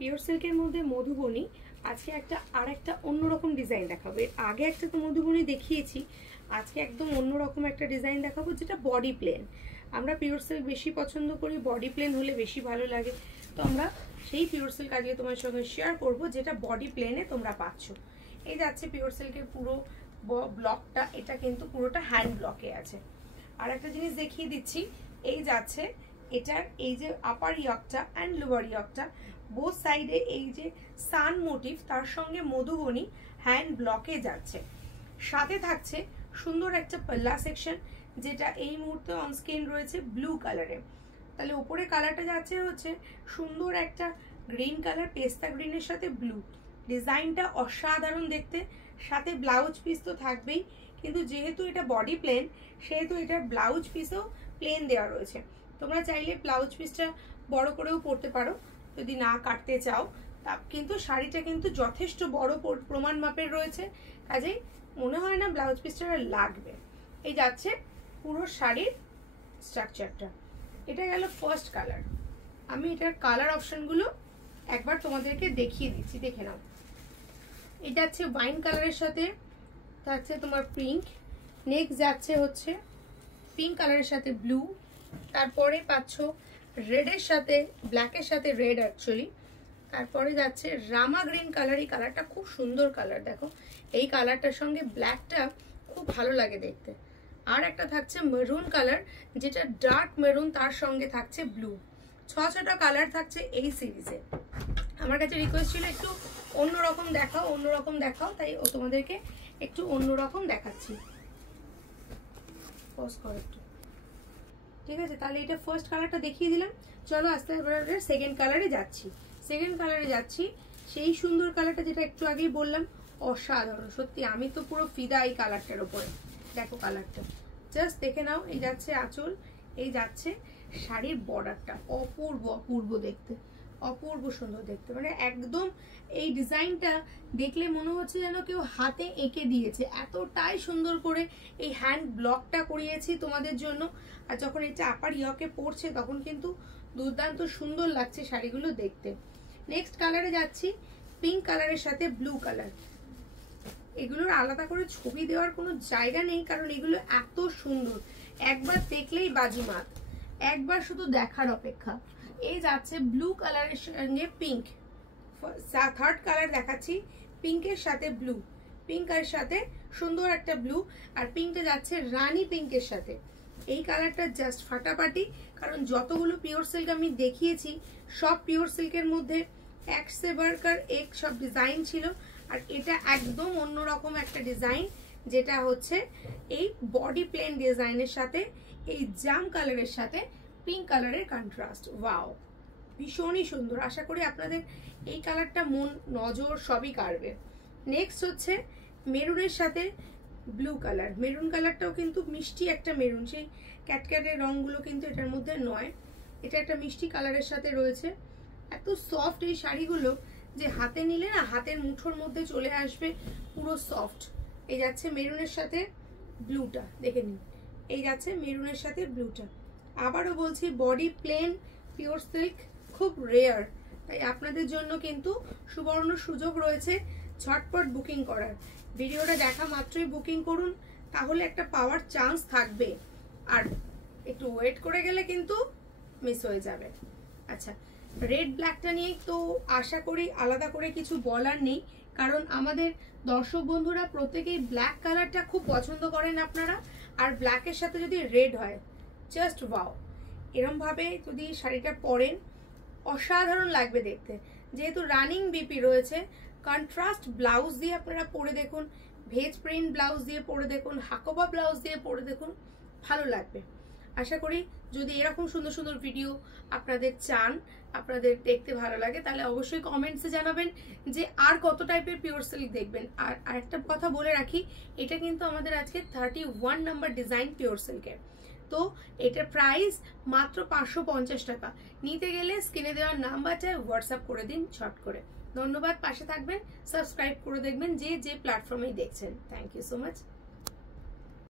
Pure সিল্কের মধ্যে মধুবনী আজকে আরেকটা অন্যরকম ডিজাইন দেখাবো। এর আগে একটা তো মধুবনী দেখিয়েছি, আজকে একদম অন্যরকম একটা ডিজাইন দেখাবো যেটা বডি প্লেন। আমরা পিওর সিল্ক বেশি পছন্দ করি, বডি প্লেন হলে বেশি ভালো লাগে। তো আমরা সেই পিওর সিল্ক আজকে তোমার সঙ্গে শেয়ার করব যেটা বডি প্লেনে তোমরা পাচ্ছ। এই যাচ্ছে পিওর সিল্কের পুরো ব্লকটা, এটা কিন্তু পুরোটা হ্যান্ড ব্লকে আছে। আর একটা জিনিস দেখিয়ে দিচ্ছি, এই যাচ্ছে এটার এই যে আপার ইয়কটা অ্যান্ড লোয়ার ইয়কটা বোথ সাইডে এই যে সান মোটিভ, তার সঙ্গে মধুবনী হ্যান্ড ব্লকে যাচ্ছে। সাথে থাকছে সুন্দর একটা পাল্লা সেকশন, যেটা এই মুহূর্তে অন স্ক্রিন রয়েছে ব্লু কালারে। তাহলে উপরে কালারটা যাচ্ছে হচ্ছে সুন্দর একটা গ্রিন কালার, পেস্তা গ্রিনের সাথে ব্লু। ডিজাইনটা অসাধারণ দেখতে। সাথে ব্লাউজ পিস তো থাকবেই, কিন্তু যেহেতু এটা বডি প্লেন সেহেতু এটার ব্লাউজ পিসও প্লেন দেওয়া রয়েছে। তোমরা চাইলে ব্লাউজ পিসটা বড় করেও পরতে পারো যদি না কাটতে চাও। তা কিন্তু শাড়িটা কিন্তু যথেষ্ট বড় প্রমাণ মাপের রয়েছে, কাজেই মনে হয় না ব্লাউজ পিসটা লাগবে। এই যাচ্ছে পুরো শাড়ির স্ট্রাকচারটা। এটা গেল ফার্স্ট কালার। আমি এটার কালার অপশনগুলো একবার তোমাদেরকে দেখিয়ে দিচ্ছি, দেখে নাও। এটা হচ্ছে ওয়াইন কালারের সাথে থাকছে তোমার পিঙ্ক, নেক্সট যাচ্ছে হচ্ছে পিঙ্ক কালারের সাথে ব্লু, তারপরে পাচ্ছ রেডের সাথে ব্ল্যাকের সাথে রেড অ্যাকচুয়ালি, তারপরে যাচ্ছে রামা গ্রিন কালার। এই কালারটা খুব সুন্দর কালার, দেখো এই কালারটার সঙ্গে ব্ল্যাকটা খুব ভালো লাগে দেখতে। আর একটা থাকছে মেরুন কালার, যেটা ডার্ক মেরুন, তার সঙ্গে থাকছে ব্লু। ছটা কালার থাকছে এই সিরিজে। আমার কাছে রিকোয়েস্ট ছিল একটু অন্যরকম দেখাও, অন্যরকম দেখাও, তাই তোমাদেরকে একটু অন্যরকম দেখাচ্ছি। পজ করো একটু, ঠিক আছে? তাহলে এটা ফার্স্ট কালারটা দেখিয়ে দিলাম। চলো আস্তে আস্তে সেকেন্ড কালারে যাচ্ছি। সেকেন্ড কালারে যাচ্ছি সেই সুন্দর কালারটা যেটা একটু আগেই বললাম, অসাধারণ সত্যি। আমি তো পুরো ফিদা এই কালারটার উপরে। দেখো কালারটা জাস্ট দেখে নাও। এই যাচ্ছে আঁচল, এই যাচ্ছে শাড়ির বর্ডারটা, অপূর্ব অপূর্ব দেখতে, অপূর্ব সুন্দর দেখতে। মানে একদম এই ডিজাইনটা দেখলে মনে হচ্ছে যেন কেউ হাতে এঁকে দিয়েছে, এতটাই সুন্দর করে এই হ্যান্ড ব্লকটা করিয়েছি তোমাদের জন্য। আর যখন এটা আপার ইয়কে পড়ছে তখন কিন্তু দুর্দান্ত সুন্দর লাগছে শাড়িগুলো দেখতে। নেক্সট কালারে যাচ্ছি, পিঙ্ক কালারের সাথে ব্লু কালার। এগুলোর আলাদা করে ছবি দেওয়ার কোনো জায়গা নেই, কারণ এগুলো এত সুন্দর, একবার দেখলেই বাজিমাত, একবার শুধু দেখার অপেক্ষা। এই যাচ্ছে ব্লু কালারের সঙ্গে পিঙ্ক। থার্ড কালার দেখাচ্ছি, পিঙ্কের সাথে ব্লু, পিঙ্কের সাথে সুন্দর একটা ব্লু। আর পিঙ্কটা যাচ্ছে রানী পিঙ্কের সাথে। এই কালারটা জাস্ট ফাটাফাটি, কারণ যতগুলো পিওর সিল্ক আমি দেখিয়েছি সব পিওর সিল্কের মধ্যে এক সে বারকার এক সব ডিজাইন ছিল। আর এটা একদম অন্যরকম একটা ডিজাইন, যেটা হচ্ছে এই বডি প্লেন ডিজাইনের সাথে এই জাম কালারের সাথে পিঙ্ক কালারের কন্ট্রাস্ট। ওয়াও, ভীষণই সুন্দর। আশা করি আপনাদের এই কালারটা মন নজর সবই কাড়বে। নেক্সট হচ্ছে মেরুনের সাথে ব্লু কালার। মেরুন কালারটাও কিন্তু মিষ্টি একটা মেরুন, সেই ক্যাটক্যাটের রঙগুলো কিন্তু এটার মধ্যে নয়। এটা একটা মিষ্টি কালারের সাথে রয়েছে। এত সফট এই শাড়িগুলো যে হাতে নিলে না হাতের মুঠোর মধ্যে চলে আসবে, পুরো সফট। এই যাচ্ছে মেরুনের সাথে ব্লুটা, দেখে নিন। এই যাচ্ছে মেরুনের সাথে ব্লুটা। আবারও বলছি, বডি প্লেন পিওর সিল্ক খুব রেয়ার, তাই আপনাদের জন্য কিন্তু সুবর্ণ সুযোগ রয়েছে ঝটপট বুকিং করার। ভিডিওটা দেখা মাত্রই বুকিং করুন, তাহলে একটা পাওয়ার চান্স থাকবে। আর একটু ওয়েট করে গেলে কিন্তু মিস হয়ে যাবে। আচ্ছা, রেড ব্ল্যাকটা নিয়ে তো আশা করি আলাদা করে কিছু বলার নেই, কারণ আমাদের দর্শক বন্ধুরা প্রত্যেকেই ব্ল্যাক কালারটা খুব পছন্দ করেন আপনারা। আর ব্ল্যাকের সাথে যদি রেড হয়, জাস্ট ওয়াও। এরম ভাবে যদি শাড়িটা পরেন অসাধারণ লাগবে দেখতে। যেহেতু রানিং বিপি রয়েছে, কন্ট্রাস্ট ব্লাউজ দিয়ে আপনারা পরে দেখুন, ভেজ প্রিন্ট ব্লাউজ দিয়ে পরে দেখুন, হাকোবা ব্লাউজ দিয়ে পরে দেখুন, ভালো লাগবে। আশা করি যদি এরকম সুন্দর সুন্দর ভিডিও আপনাদের চান, আপনাদের দেখতে ভালো লাগে, তাহলে অবশ্যই কমেন্টসে জানাবেন যে আর কত টাইপের পিওর সিল্ক দেখবেন। আর আরেকটা কথা বলে রাখি, এটা কিন্তু আমাদের আজকে 31 নাম্বার ডিজাইন পিওর সিল্কের। তো এটার প্রাইস মাত্র 550 টাকা। নিতে গেলে স্ক্রিনে দেওয়ার নাম্বারটায় হোয়াটসঅ্যাপ করে দিন ছট করে। ধন্যবাদ, পাশে থাকবেন, সাবস্ক্রাইব করে দেখবেন যে প্ল্যাটফর্মেই দেখছেন। Thank you so much.